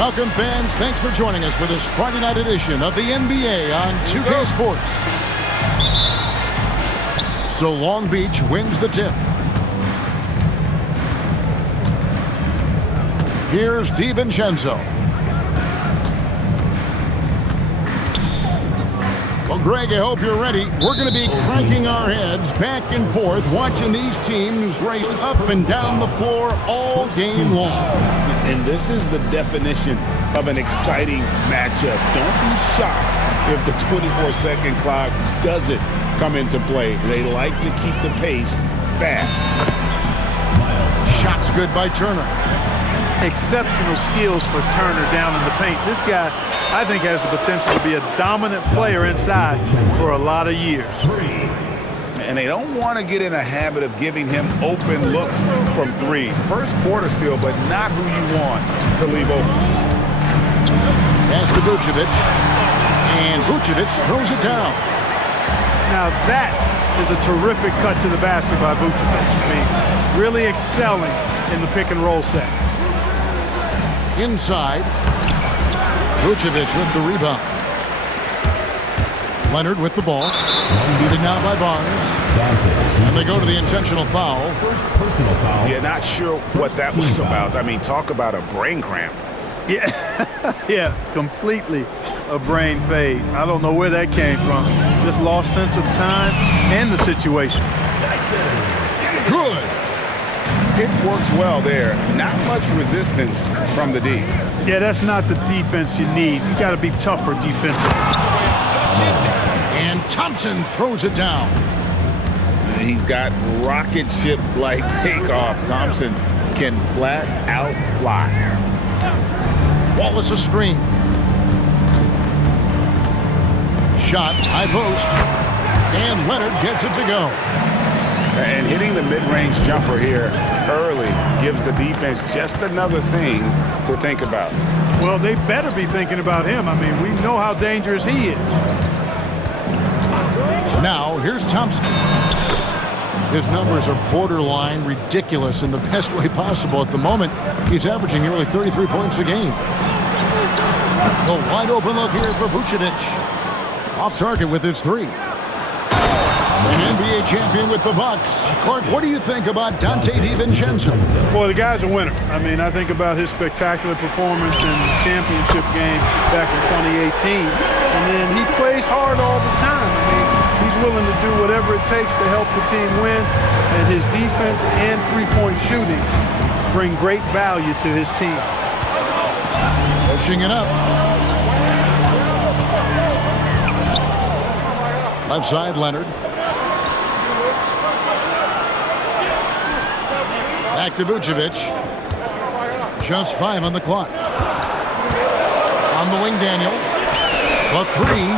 Welcome, fans. Thanks for joining us for this Friday night edition of the NBA on 2K Sports. So Long Beach wins the tip. Here's DiVincenzo. Well, Greg, I hope you're ready. We're going to be cranking our heads back and forth, watching these teams race up and down the floor all game long. And this is the definition of an exciting matchup. Don't be shocked if the 24-second clock doesn't come into play. They like to keep the pace fast. Shots good by Turner. Exceptional skills for Turner down in the paint. This guy, I think, has the potential to be a dominant player inside for a lot of years. And they don't want to get in a habit of giving him open looks from three. First quarter still, but not who you want to leave open. Pass to Vucevic. And Vucevic throws it down. Now that is a terrific cut to the basket by Vucevic. I mean, really excelling in the pick and roll set. Inside, Vucevic with the rebound. Leonard with the ball. Beaten out by Barnes. And they go to the intentional foul. First personal foul. Yeah, not sure what that was about. I mean, talk about a brain cramp. Yeah, yeah, completely a brain fade. I don't know where that came from. Just lost sense of time and the situation. Good. It works well there. Not much resistance from the D. Yeah, that's not the defense you need. You got to be tougher defensively. And Thompson throws it down. And he's got rocket ship-like takeoff. Thompson can flat out fly. Wallace a screen. Shot, high post. And Leonard gets it to go. And hitting the mid-range jumper here early gives the defense just another thing to think about. Well, they better be thinking about him. I mean, we know how dangerous he is. Now, here's Thompson. His numbers are borderline ridiculous in the best way possible at the moment. He's averaging nearly 33 points a game. A wide open look here for Vucevic. Off target with his three. An NBA champion with the Bucks. Clark, what do you think about Donte DiVincenzo? Boy, the guy's a winner. I mean, I think about his spectacular performance in the championship game back in 2018. And then he plays hard all the time. I mean, he's willing to do whatever it takes to help the team win. And his defense and three-point shooting bring great value to his team. Pushing it up. Left side, Leonard. Back to Vucevic. Just 5 on the clock. On the wing, Daniels. The three.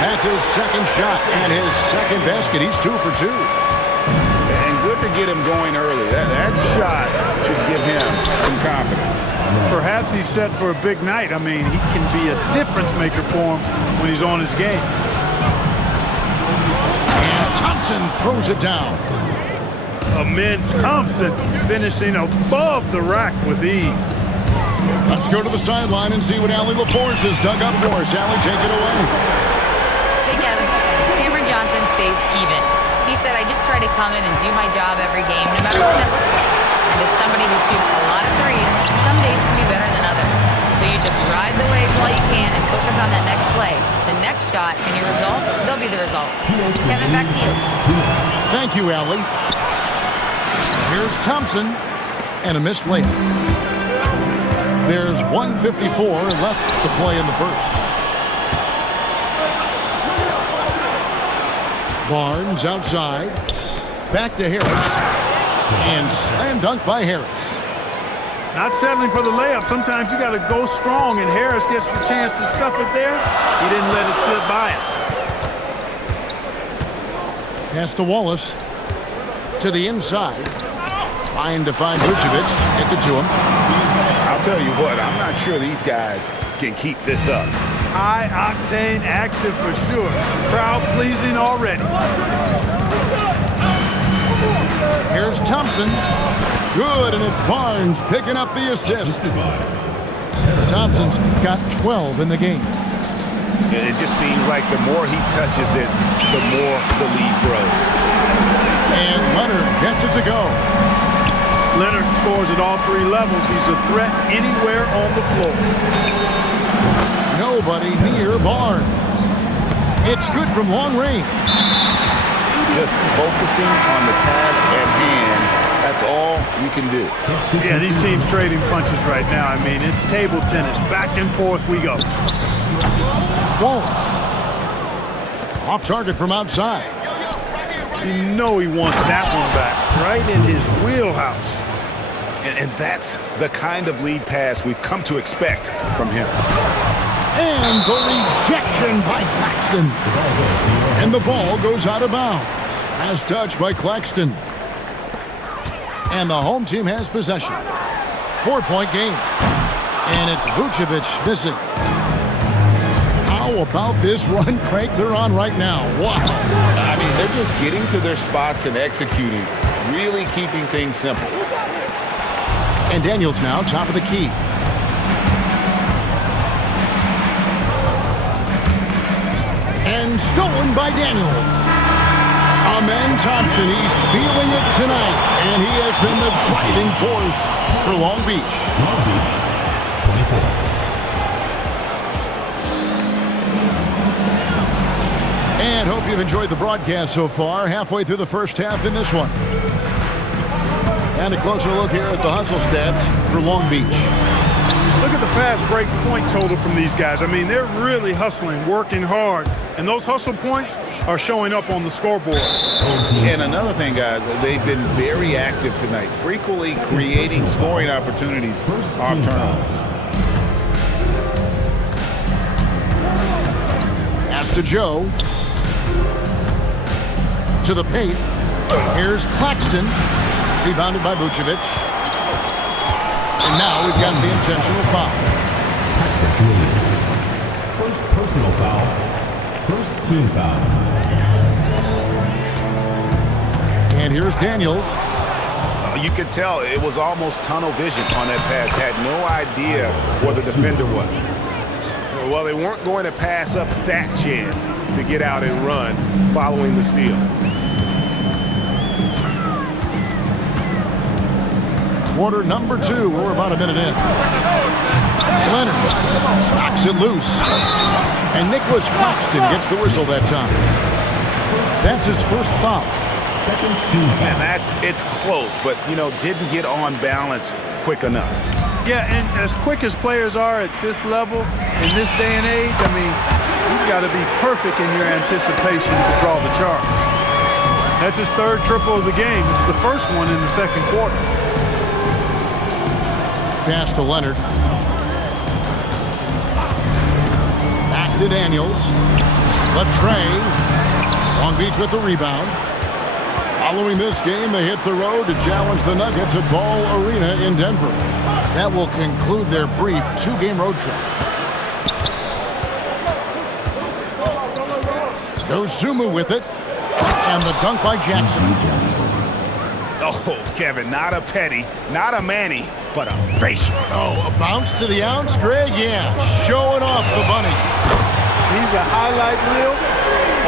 That's his second shot and his second basket. He's 2 for 2. And good to get him going early. That shot should give him some confidence. Perhaps he's set for a big night. I mean, he can be a difference maker for him when he's on his game. And Thompson throws it down. Amen Thompson finishing above the rack with ease. Let's go to the sideline and see what Allie LaForce has dug up for us. Allie, take it away. Hey, Kevin. Cameron Johnson stays even. He said, I just try to come in and do my job every game, no matter what that looks like. And as somebody who shoots a lot of threes, some days can be better than others. So you just ride the waves while you can and focus on that next play. The next shot and your results, they'll be the results. Kevin, back to you. Thank you, Allie. Here's Thompson and a missed layup. There's 1:54 left to play in the first. Barnes outside. Back to Harris. And slam dunk by Harris. Not settling for the layup. Sometimes you got to go strong, and Harris gets the chance to stuff it there. He didn't let it slip by him. Pass to Wallace. To the inside. Trying to find Vucevic. Gets it to him. I'll tell you what, I'm not sure these guys can keep this up. High-octane action for sure. Crowd-pleasing already. Here's Thompson. Good, and it's Barnes picking up the assist. Thompson's got 12 in the game. It just seems like the more he touches it, the more the lead grows. And Leonard gets it to go. Leonard scores at all three levels. He's a threat anywhere on the floor. Nobody near Barnes. It's good from long range. Just focusing on the task at hand. That's all you can do. Yeah, these teams trading punches right now. I mean, it's table tennis. Back and forth we go. Wallace. Off target from outside. You know he wants that one back. Right in his wheelhouse. And that's the kind of lead pass we've come to expect from him. And the rejection by Claxton. And the ball goes out of bounds. As touched by Claxton. And the home team has possession. 4-point game. And it's Vucevic missing. How about this run, Craig, they're on right now? Wow. I mean, they're just getting to their spots and executing. Really keeping things simple. And Daniels now top of the key. And stolen by Daniels. Amen Thompson, he's feeling it tonight. And he has been the driving force for Long Beach. Long Beach, 24. And hope you've enjoyed the broadcast so far. Halfway through the first half in this one. And a closer look here at the hustle stats for Long Beach. Look at the fast break point total from these guys. I mean, they're really hustling, working hard. And those hustle points are showing up on the scoreboard. And another thing, guys, they've been very active tonight, frequently creating scoring opportunities off turnovers. Pass to Joe. To the paint. Here's Claxton. Rebounded by Vucevic. And now we've got the intentional foul. First personal foul. First team foul. And here's Daniels. You could tell it was almost tunnel vision on that pass. Had no idea where the defender was. Well, they weren't going to pass up that chance to get out and run following the steal. Quarter number 2. We're about a minute in. Leonard knocks it loose. And Nicholas Claxton gets the whistle that time. That's his first foul. Second team foul. And it's close, but, didn't get on balance quick enough. Yeah, and as quick as players are at this level, in this day and age, I mean, you've got to be perfect in your anticipation to draw the charge. That's his third triple of the game. It's the first one in the second quarter. Pass to Leonard. Back to Daniels. Latrey. Long Beach with the rebound. Following this game, they hit the road to challenge the Nuggets at Ball Arena in Denver. That will conclude their brief 2-game road trip. Dosunmu with it. And the dunk by Jackson. Oh, Kevin, not a Petty, not a Manny, but a facial. Oh, a bounce to the ounce, Greg? Yeah, showing off the bunny. He's a highlight reel,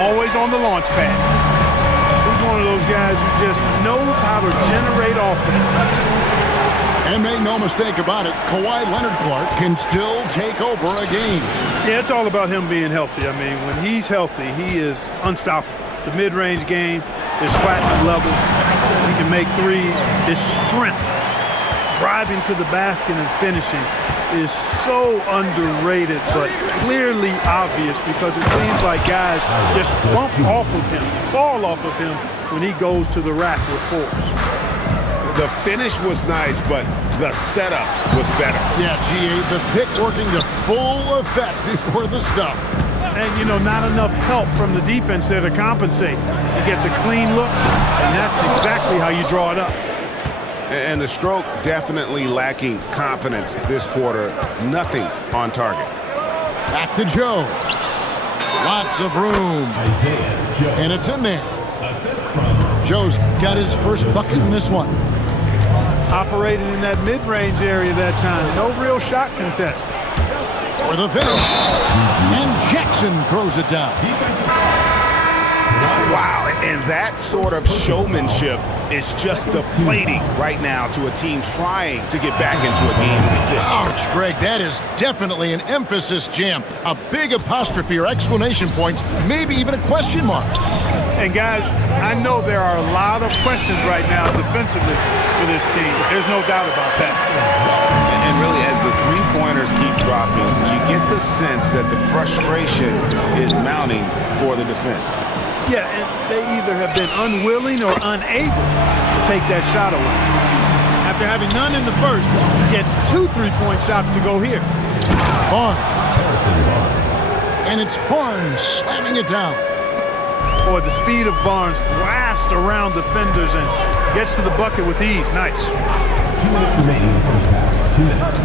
always on the launch pad. He's one of those guys who just knows how to generate offense. And make no mistake about it, Kawhi Leonard-Clark can still take over a game. Yeah, it's all about him being healthy. I mean, when he's healthy, he is unstoppable. The mid-range game is platinum level. He can make threes. His strength, driving to the basket and finishing, is so underrated, but clearly obvious because it seems like guys just bump off of him, fall off of him when he goes to the rack with force. The finish was nice, but the setup was better. Yeah, G.A., the pick working to full effect before the stuff. And, not enough help from the defense there to compensate. He gets a clean look, and that's exactly how you draw it up. And the stroke definitely lacking confidence this quarter. Nothing on target. Back to Joe. Lots of room. Isaiah Joe. And it's in there. Assist from Joe's got his first bucket in this one. Operating in that mid-range area that time. No real shot contest. for the finish. And Jackson throws it down. Wow, and that sort of showmanship is just deflating right now to a team trying to get back into a game like this. Ouch, Greg, that is definitely an emphasis jam. A big apostrophe or exclamation point, maybe even a question mark. And guys, I know there are a lot of questions right now defensively for this team. There's no doubt about that. And really, as the three-pointers keep dropping, you get the sense that the frustration is mounting for the defense. Yeah, and they either have been unwilling or unable to take that shot away. After having none in the first, he gets 2 3-point shots to go here. Barnes. And it's Barnes slamming it down. Boy, the speed of Barnes blasts around defenders and gets to the bucket with ease. Nice. 2 minutes remaining in the first half. 2 minutes.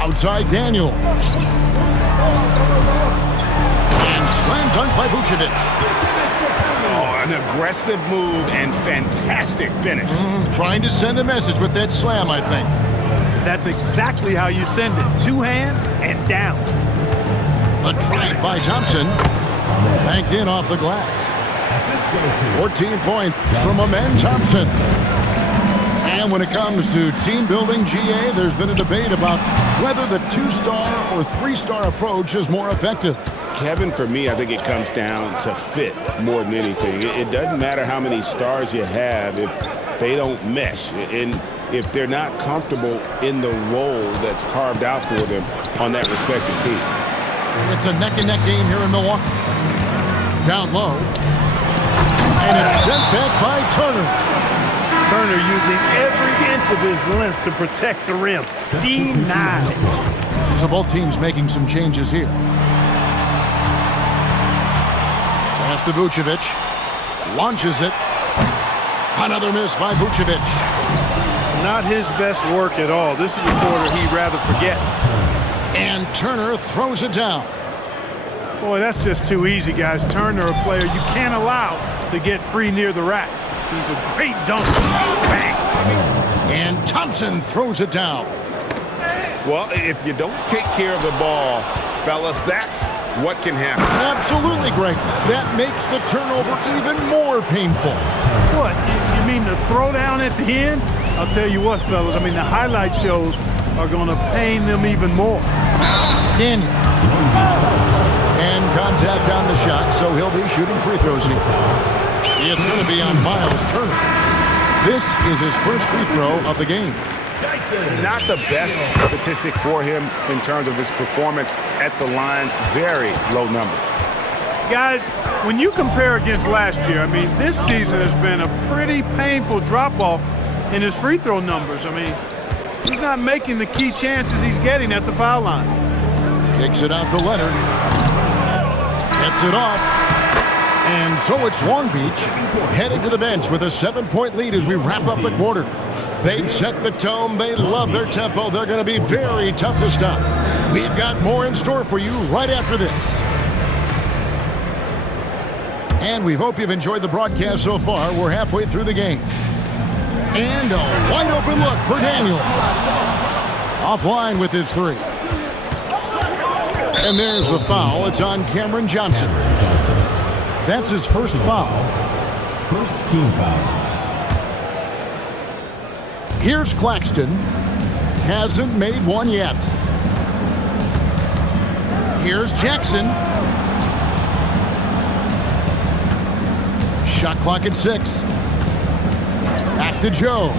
Outside Daniel. And slam dunk by Vucevic. Oh, an aggressive move and fantastic finish. Trying to send a message with that slam, I think. That's exactly how you send it. 2 hands and down. The drive by Thompson. Banked in off the glass. 14 points from Amen Thompson. And when it comes to team building, GA, there's been a debate about whether the 2-star or 3-star approach is more effective. Kevin, for me, I think it comes down to fit more than anything. It doesn't matter how many stars you have if they don't mesh. And if they're not comfortable in the role that's carved out for them on that respective team. It's a neck-and-neck game here in Milwaukee. Down low. And it's sent back by Turner. Turner using every inch of his length to protect the rim. Denied. So both teams making some changes here. Pass to Vucevic. Launches it. Another miss by Vucevic. Not his best work at all. This is a quarter he'd rather forget. And Turner throws it down. Boy, that's just too easy, guys. Turner, a player you can't allow to get free near the rack. He's a great dunker. Bang. And Thompson throws it down. Well, if you don't take care of the ball, fellas, that's what can happen. Absolutely, Greg. That makes the turnover even more painful. What? You mean the throwdown at the end? I'll tell you what, fellas. I mean, the highlight shows are going to pain them even more. Daniel. And contact on the shot, so he'll be shooting free throws here. It's going to be on Miles Turner. This is his first free throw of the game. Not the best statistic for him in terms of his performance at the line. Very low number. Guys, when you compare against last year, I mean, this season has been a pretty painful drop-off in his free throw numbers. I mean, he's not making the key chances he's getting at the foul line. Kicks it out to Leonard. Gets it off. And so it's Long Beach heading to the bench with a 7-point lead as we wrap up the quarter. They've set the tone. They love their tempo. They're going to be very tough to stop. We've got more in store for you right after this. And we hope you've enjoyed the broadcast so far. We're halfway through the game. And a wide open look for Daniel. Offline with his 3. And there's the foul. It's on Cameron Johnson. That's his first foul. First team foul. Here's Claxton. Hasn't made one yet. Here's Jackson. Shot clock at 6. Back to Joe.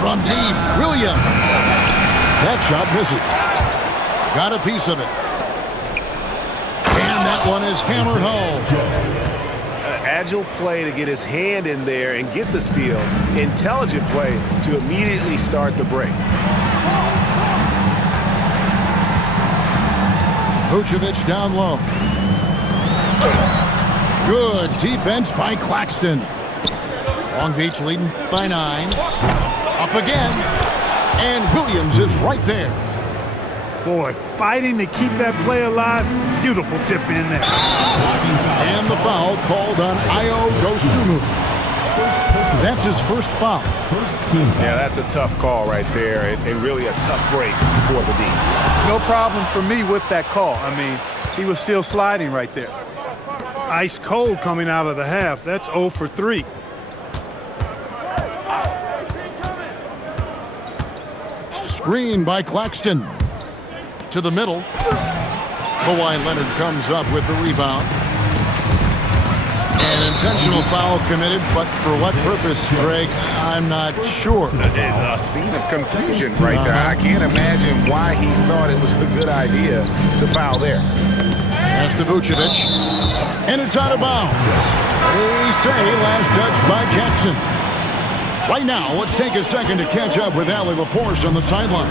From deep, Williams. That shot misses. Got a piece of it. And that one is hammered home. Agile play to get his hand in there and get the steal. Intelligent play to immediately start the break. Vucevic down low. Good defense by Claxton. Long Beach leading by 9. Up again. And Williams is right there. Boy, fighting to keep that play alive. Beautiful tip in there. And the foul called on Ayo Dosunmu. That's his first foul. First team foul. Yeah, that's a tough call right there, and really a tough break for the D. No problem for me with that call. I mean, he was still sliding right there. Ice cold coming out of the half. That's 0 for 3. Screen by Claxton. To the middle. Kawhi Leonard comes up with the rebound. An intentional foul committed, but for what purpose, Greg, I'm not sure. A scene of confusion right there. I can't imagine why he thought it was a good idea to foul there. Pass to Vucevic. And it's out of bounds. They say last touch by Jackson. Right now, let's take a second to catch up with Allie LaForce on the sideline.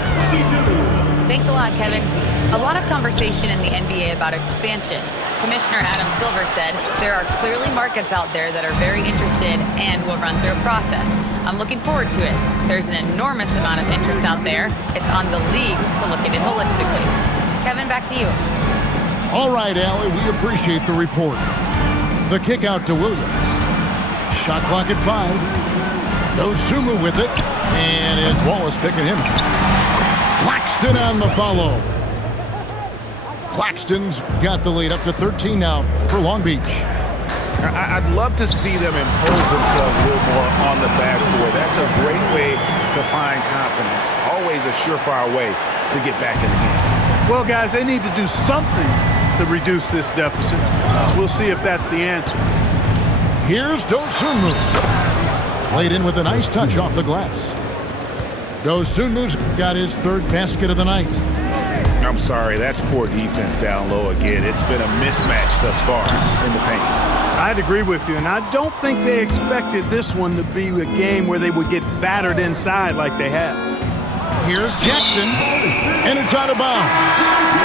Thanks a lot, Kevin. A lot of conversation in the NBA about expansion. Commissioner Adam Silver said there are clearly markets out there that are very interested and will run through a process. I'm looking forward to it. There's an enormous amount of interest out there. It's on the league to look at it holistically. Kevin, back to you. All right, Allie, we appreciate the report. The kick out to Williams. Shot clock at 5. No Sumu with it. And it's Wallace picking him up. Claxton on the follow. Claxton's got the lead up to 13 now for Long Beach. I'd love to see them impose themselves a little more on the backboard. That's a great way to find confidence. Always a surefire way to get back in the game. Well, guys, they need to do something to reduce this deficit. We'll see if that's the answer. Here's Dosunmu. Laid in with a nice touch off the glass. Dosunmu's got his third basket of the night. I'm sorry, that's poor defense down low again. It's been a mismatch thus far in the paint. I'd agree with you, and I don't think they expected this one to be a game where they would get battered inside like they have. Here's Jackson, and it's out of bounds.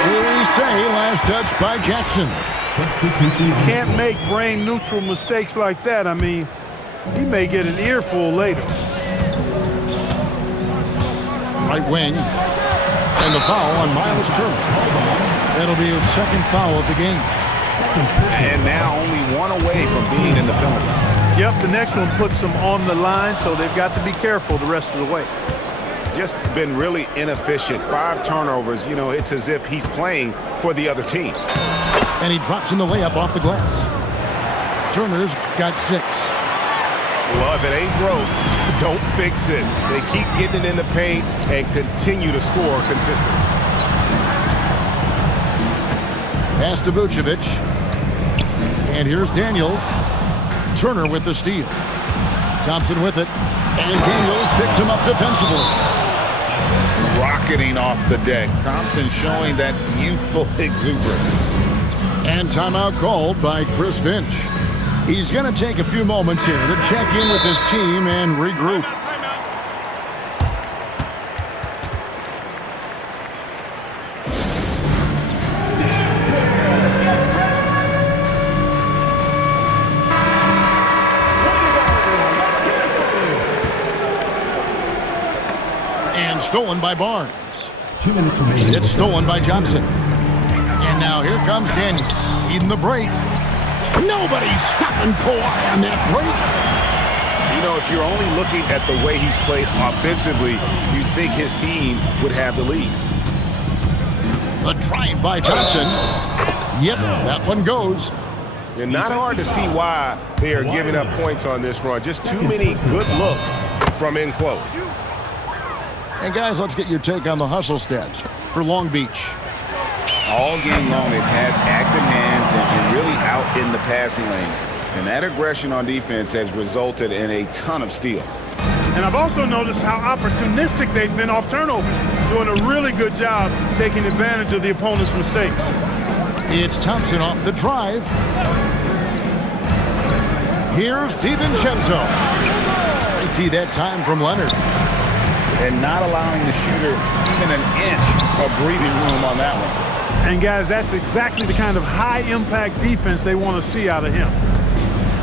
They say last touch by Jackson. Substitution. You can't make brain-neutral mistakes like that. I mean, he may get an earful later. Right wing. And the foul on Miles Turner. That'll be his second foul of the game. And now only one away from being in the penalty. Yep, the next one puts them on the line, so they've got to be careful the rest of the way. Just been really inefficient. 5 turnovers. You know, it's as if he's playing for the other team. And he drops in the layup off the glass. Turner's got 6. Well, if it ain't broke, don't fix it. They keep getting it in the paint and continue to score consistently. Pass to Vucevic. And here's Daniels. Turner with the steal. Thompson with it. And Daniels picks him up defensively. Rocketing off the deck. Thompson showing that youthful exuberance. And timeout called by Chris Finch. He's going to take a few moments here to check in with his team and regroup. And stolen by Barnes. 2 minutes remaining. It's stolen by Johnson. And now here comes Daniels, leading the break. Nobody's stopping Kawhi on that break. You know, if you're only looking at the way he's played offensively, you'd think his team would have the lead. The drive by Johnson. Yep, that one goes. And not hard to see why they are giving up points on this run. Just too many good looks from in close. And guys, let's get your take on the hustle stats for Long Beach. All game long, they've had active hands and really out in the passing lanes. And that aggression on defense has resulted in a ton of steals. And I've also noticed how opportunistic they've been off turnover, doing a really good job taking advantage of the opponent's mistakes. It's Thompson off the drive. Here's DiVincenzo. Great D that time from Leonard. And not allowing the shooter even an inch of breathing room on that one. And guys, that's exactly the kind of high-impact defense they want to see out of him.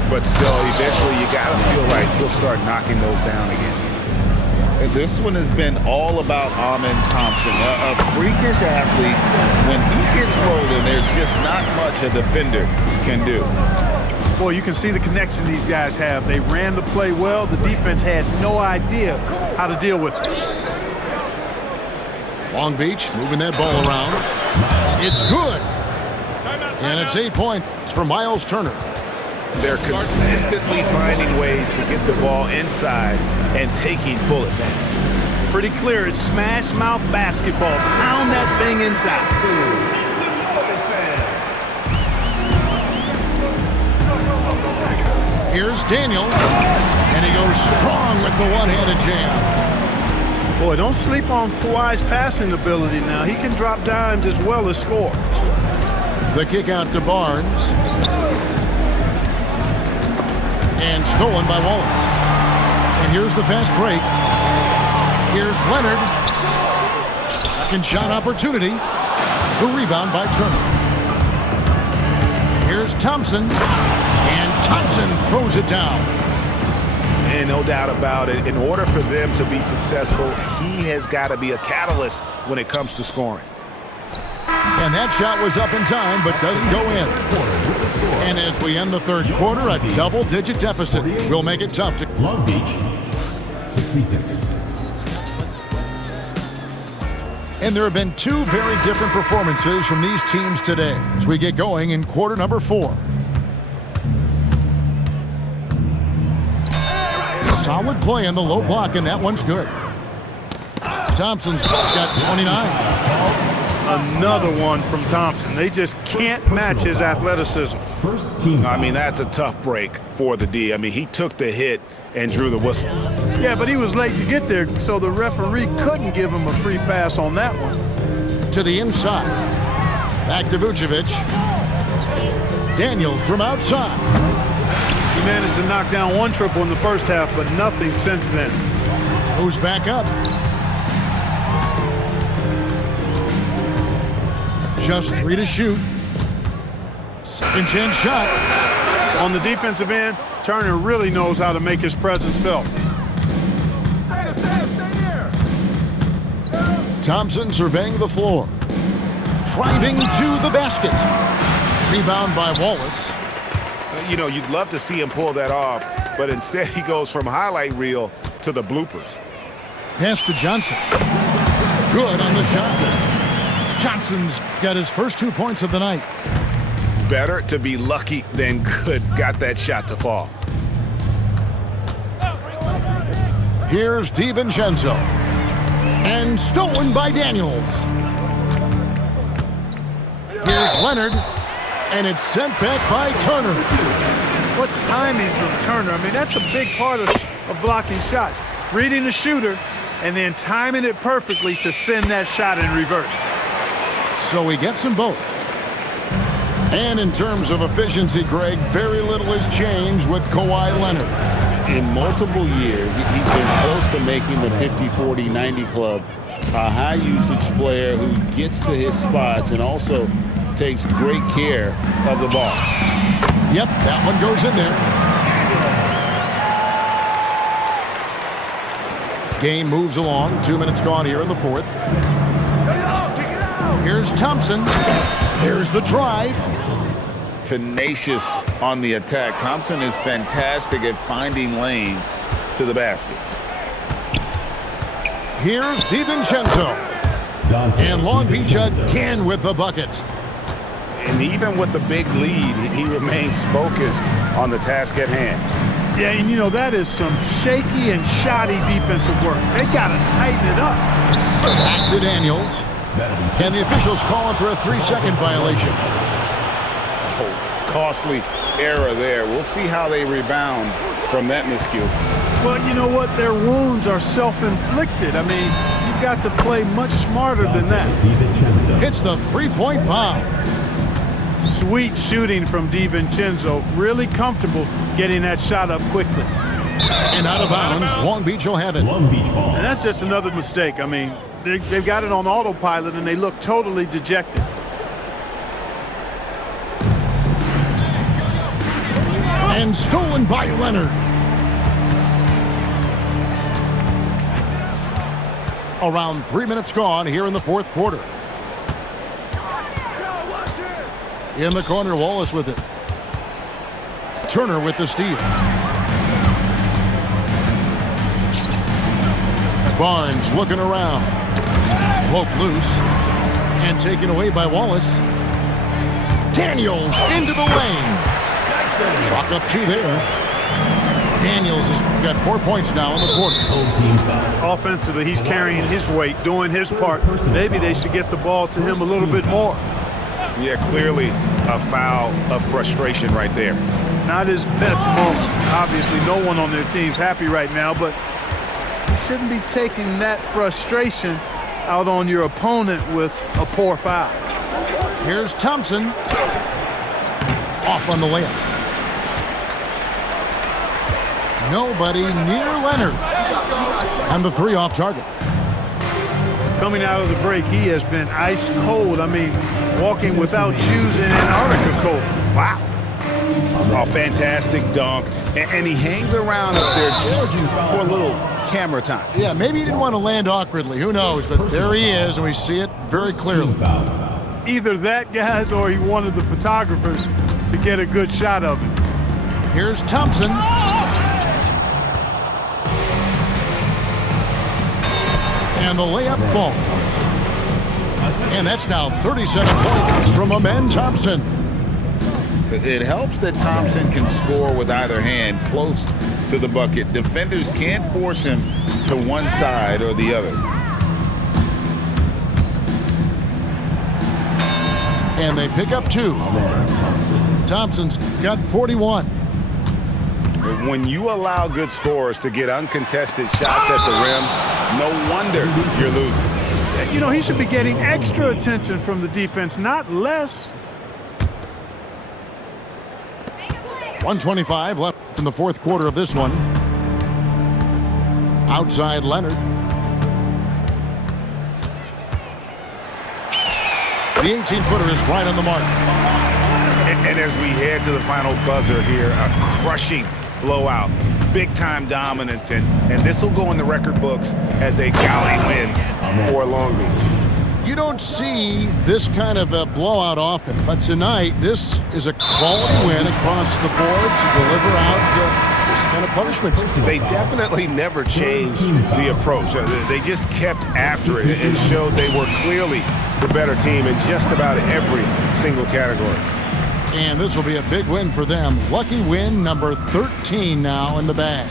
But still, eventually, you got to feel like he'll start knocking those down again. And this one has been all about Amen Thompson, a freakish athlete. When he gets rolling, there's just not much a defender can do. Boy, you can see the connection these guys have. They ran the play well. The defense had no idea how to deal with it. Long Beach moving that ball around. It's good. And it's 8 points for Miles Turner. They're consistently finding ways to get the ball inside and taking full advantage. Pretty clear. It's smash mouth basketball. Pound that thing inside. Here's Daniels, and he goes strong with the one-handed jam. Boy, don't sleep on Kawhi's passing ability now. He can drop dimes as well as score. The kick out to Barnes. And stolen by Wallace. And here's the fast break. Here's Leonard. Second shot opportunity. The rebound by Turner. Here's Thompson. And Thompson throws it down. And no doubt about it, in order for them to be successful, he has got to be a catalyst when it comes to scoring. And that shot was up in time, but doesn't go in. And as we end the third quarter, a double-digit deficit will make it tough to... Long Beach, 66. And there have been two very different performances from these teams today as we get going in quarter number 4. Solid play in the low block, and that one's good. Thompson's got 29. Another one from Thompson. They just can't match his athleticism. First team. I mean, that's a tough break for the D. I mean, he took the hit and drew the whistle. Yeah, but he was late to get there, so the referee couldn't give him a free pass on that one. To the inside. Back to Vucevic. Daniels from outside. He managed to knock down one triple in the first half, but nothing since then. Goes back up. Just 3 to shoot. Second chance shot. On the defensive end, Turner really knows how to make his presence felt. Thompson surveying the floor. Driving to the basket. Rebound by Wallace. You know, you'd love to see him pull that off, but instead he goes from highlight reel to the bloopers. Pass to Johnson. Good on the shot. Johnson's got his first 2 points of the night. Better to be lucky than good. Got that shot to fall. Here's DiVincenzo. And stolen by Daniels. Here's Leonard. And it's sent back by Turner. What timing from Turner. I mean, that's a big part of blocking shots. Reading the shooter and then timing it perfectly to send that shot in reverse. So he gets them both. And in terms of efficiency, Greg, very little has changed with Kawhi Leonard. In multiple years, he's been close to making the 50-40-90 club. A high-usage player who gets to his spots and also takes great care of the ball. Yep, that one goes in there. Game moves along. 2 minutes gone here in the fourth. Here's Thompson. There's the drive. Tenacious on the attack. Thompson is fantastic at finding lanes to the basket. Here's DiVincenzo. And Long Beach again with the bucket. And even with the big lead, he remains focused on the task at hand. Yeah, and you know, that is some shaky and shoddy defensive work. They got to tighten it up. Back to Daniels. And the officials calling for a 3-second violation. Oh, costly error there. We'll see how they rebound from that miscue. Well, you know what? Their wounds are self-inflicted. I mean, you've got to play much smarter than that. It's the 3-point bomb. Sweet shooting from DiVincenzo. Really comfortable getting that shot up quickly. And out of bounds, Long Beach will have it. Long Beach ball. And that's just another mistake. I mean, they've got it on autopilot, and they look totally dejected. And stolen by Leonard. Around 3 minutes gone here in the fourth quarter. In the corner, Wallace with it. Turner with the steal. Barnes looking around. Pope loose. And taken away by Wallace. Daniels into the lane. Chalk up 2 there. Daniels has got 4 points now in the quarter. Offensively, he's carrying his weight, doing his part. Maybe they should get the ball to him a little bit more. Yeah, clearly a foul of frustration right there. Not his best moment. Obviously, no one on their team's happy right now, but you shouldn't be taking that frustration out on your opponent with a poor foul. Here's Thompson. Off on the layup. Nobody near Leonard. And the 3 off target. Coming out of the break, he has been ice cold. I mean, walking without shoes in Antarctica cold. Wow. Oh, fantastic dunk. And he hangs around up there just for a little camera time. Yeah, maybe he didn't want to land awkwardly. Who knows? But there he is, and we see it very clearly. Either that, guys, or he wanted the photographers to get a good shot of it. Here's Thompson. And the layup falls. And that's now 37 points from Amen Thompson. It helps that Thompson can score with either hand close to the bucket. Defenders can't force him to one side or the other. And they pick up 2. Thompson's got 41. When you allow good scorers to get uncontested shots at the rim, no wonder you're losing. You know, he should be getting extra attention from the defense, not less. 1:25 left in the 4th quarter of this one. Outside Leonard. The 18-footer is right on the mark. And as we head to the final buzzer here, a crushing blowout, big-time dominance, and this will go in the record books as a galley win for Long Beach. You don't see this kind of a blowout often, but tonight this is a quality win across the board to deliver out this kind of punishment. They definitely never changed the approach. They just kept after it and showed they were clearly the better team in just about every single category. And this will be a big win for them. Lucky win number 13 now in the bag.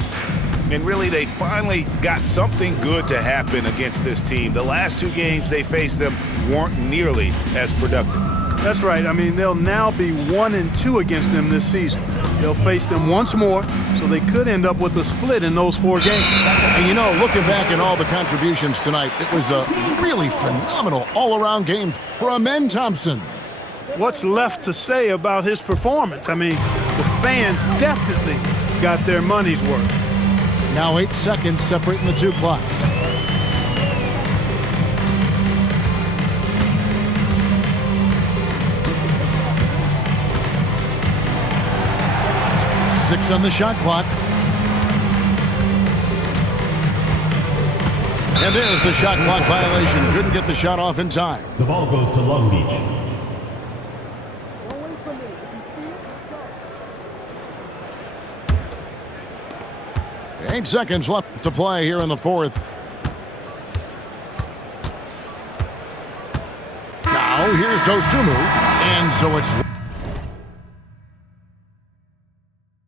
And really, they finally got something good to happen against this team. The last 2 games they faced them weren't nearly as productive. That's right. I mean, they'll now be 1-2 against them this season. They'll face them once more, so they could end up with a split in those 4 games. And you know, looking back at all the contributions tonight, it was a really phenomenal all-around game for Amen Thompson. What's left to say about his performance? I mean, the fans definitely got their money's worth. Now 8 seconds separating the 2 clocks. Six on the shot clock. And there's the shot clock violation. Couldn't get the shot off in time. The ball goes to Long Beach. Eight seconds left to play here in the 4th. Now here's Dosunmu. And so it's